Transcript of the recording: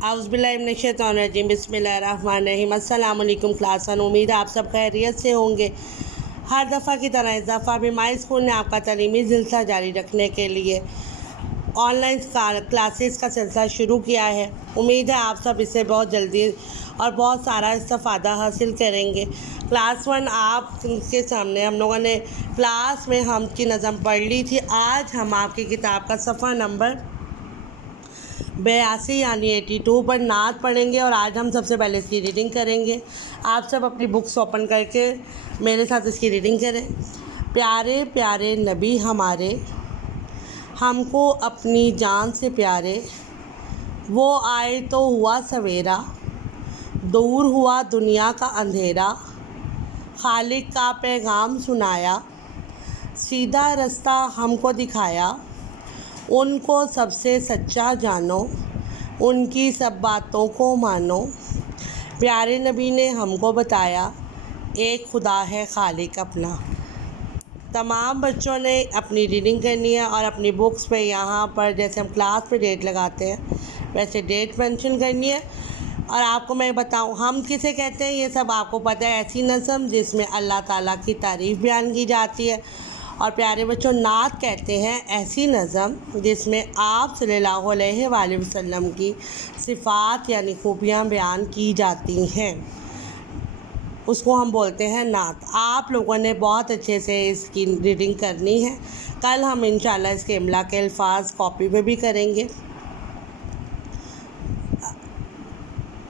اعوذ باللہ من الشیطان الرجیم بسم اللہ الرحمن الرحیم۔ السلام علیکم کلاسن، امید ہے آپ سب خیریت سے ہوں گے۔ ہر دفعہ کی طرح اس دفعہ بھی مائی اسکول نے آپ کا تعلیمی سلسلہ جاری رکھنے کے لیے آن لائن کلاسز کا سلسلہ شروع کیا ہے۔ امید ہے آپ سب اس سے بہت جلدی اور بہت سارا استفادہ حاصل کریں گے۔ کلاس 1 آپ کے سامنے ہم لوگوں نے کلاس میں ہم کی نظم پڑھ لی تھی۔ آج ہم آپ کی کتاب کا صفحہ نمبر 82 یعنی 82 پر نعت پڑھیں گے، اور آج ہم سب سے پہلے اس کی ریڈنگ کریں گے۔ آپ سب اپنی بکس اوپن کر کے میرے ساتھ اس کی ریڈنگ کریں۔ پیارے پیارے نبی ہمارے، ہم کو اپنی جان سے پیارے، وہ آئے تو ہوا سویرا، دور ہوا دنیا کا اندھیرا، خالق کا پیغام سنایا، سیدھا رستہ ہم کو دکھایا، ان کو سب سے سچا جانو، ان کی سب باتوں کو مانو۔ پیارے نبی نے ہم کو بتایا، ایک خدا ہے خالق اپنا۔ تمام بچوں نے اپنی ریڈنگ کرنی ہے اور اپنی بکس پہ یہاں پر جیسے ہم کلاس پہ ڈیٹ لگاتے ہیں ویسے ڈیٹ مینشن کرنی ہے۔ اور آپ کو میں بتاؤں ہم کسے کہتے ہیں، یہ سب آپ کو پتہ ہے۔ ایسی نظم جس میں اللہ تعالیٰ کی تعریف بیان کی جاتی ہے، اور پیارے بچوں نعت کہتے ہیں ایسی نظم جس میں آپ صلی اللہ علیہ وآلہ وسلم کی صفات یعنی خوبیاں بیان کی جاتی ہیں، اس کو ہم بولتے ہیں نعت۔ آپ لوگوں نے بہت اچھے سے اس کی ریڈنگ کرنی ہے۔ کل ہم انشاءاللہ اس کے املا کے الفاظ کاپی پہ بھی کریں گے۔